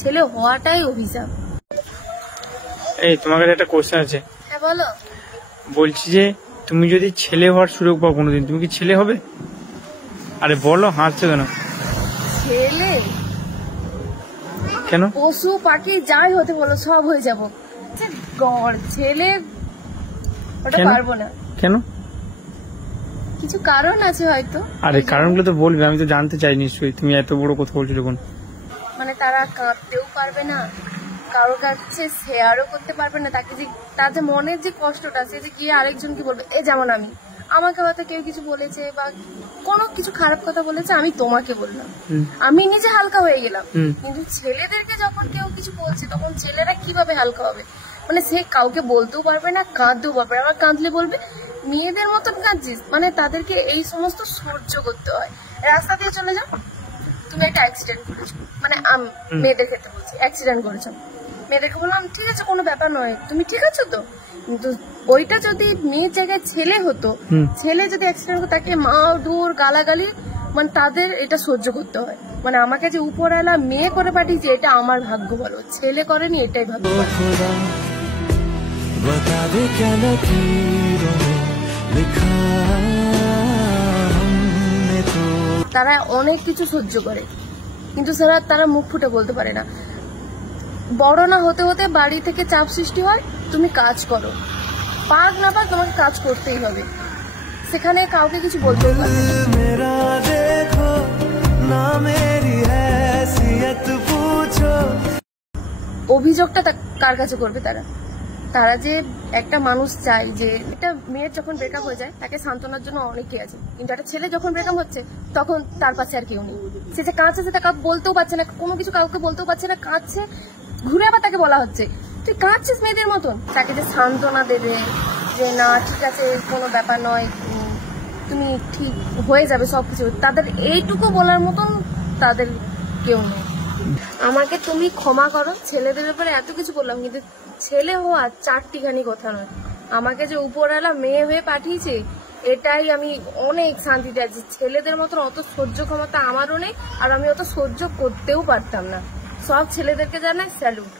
ছেলে হওয়াটাই অভিশাপ। এই তোমার কাছে একটা কোশ্চেন আছে। হ্যাঁ বলো। বলছি যে তুমি যদি ছেলে হওয়ার সুযোগ পাও কোনোদিন, তুমি কি ছেলে হবে? আরে বলো, হাসছো কেন? ছেলে কেন? পশু পাখি যাই হতে বলো সব হয়ে যাব, ছেলে ওটা পারবো না। কেন? কিছু কারণ আছে হয়তো। আরে কারণগুলো তো বলবে, আমি তো জানতে চাই নিশ্চয়ই। তুমি এত বড় কথা বলছো যখন। মানে তারা কাঁদতেও পারবে না, কারোর কাছে শেয়ারও করতে পারবে না, তাকে যে তার যে মনের যে কষ্টটা সে যে গিয়ে আরেকজনকে বলবে। এই যেমন আমাকে হয়তো কেউ কিছু বলেছে বা কোনো কিছু খারাপ কথা বলেছে, আমি তোমাকে বললাম, আমি নিজে হালকা হয়ে গেলাম। কিন্তু ছেলেদেরকে যখন কেউ কিছু বলছে তখন ছেলেরা কিভাবে হালকা হবে? মানে সে কাউকে বলতেও পারবে না, কাঁদতেও পারবে না। আবার কাঁদলে বলবে মেয়েদের মতন কাঁদছিস। মানে তাদেরকে এই সমস্ত সহ্য করতে হয়। রাস্তা দিয়ে চলে যাও, তুমি একটা অ্যাক্সিডেন্ট করেছো, মানে মেয়েদের ক্ষেত্রে বলছি, অ্যাক্সিডেন্ট করেছো, মেয়েদেরকে বললাম ঠিক আছে কোনো ব্যাপার নয়, তুমি ঠিক আছো তো। কিন্তু ওইটা যদি মেয়ের জায়গায় ছেলে হতো, ছেলে যদি অ্যাক্সিডেন্ট হতো তাকে মারধর গালাগালি, মানে তাদের এটা সহ্য করতে হয়। মানে আমাকে যে উপরওয়ালা মেয়ে করে পাঠিয়েছে এটা আমার ভাগ্য বলো, ছেলে করেনি এটাই ভাগ্য। তারা অনেক কিছু সহ্য করে কিন্তু তারা মুখ ফুটে বলতে পারে না। বড় না হতে হতে বাড়ি থেকে চাপ সৃষ্টি হয়, তুমি কাজ করো, পাক না পাক তোমাকে কাজ করতেই হবে, সেখানে কাউকে কিছু বলতেই পারবে না। অভিযোগটা কার কাছে করবে? তারা যে একটা মানুষ চায় যে একটা মেয়ের যখন ব্রেকআপ হয়ে যায় তাকে সান্ত্বনার জন্য অনেকে আছে, কিন্তু একটা ছেলে যখন ব্রেকআপ হচ্ছে তখন তার পাশে আর কেউ নেই। সে যে কাঁদছে সেটা কাউকে বলতেও পারছে না, কোনো কিছু কাউকে বলতেও পারছে না, কাঁদছে, ঘুরে আবার তাকে বলা হচ্ছে তুই কাঁদছিস মেয়েদের মতন। তাকে যে সান্ত্বনা দেবে যে না ঠিক আছে কোনো ব্যাপার নয়, তুমি ঠিক হয়ে যাবে সবকিছু, তাদের এইটুকু বলার মতন তাদের কেউ নেই। আমাকে তুমি ক্ষমা করো, ছেলেদের ব্যাপারে এত কিছু বললাম, কিন্তু ছেলে হওয়া চারটিখানি কথা নয়। আমাকে যে উপরওয়ালা মেয়ে হয়ে পাঠিয়েছে এটাই আমি অনেক শান্তিতে আছি। ছেলেদের মতন অত সহ্য ক্ষমতা আমারও নেই, আর আমি অত সহ্য করতেও পারতাম না। সব ছেলেদেরকে জানাই স্যালুট।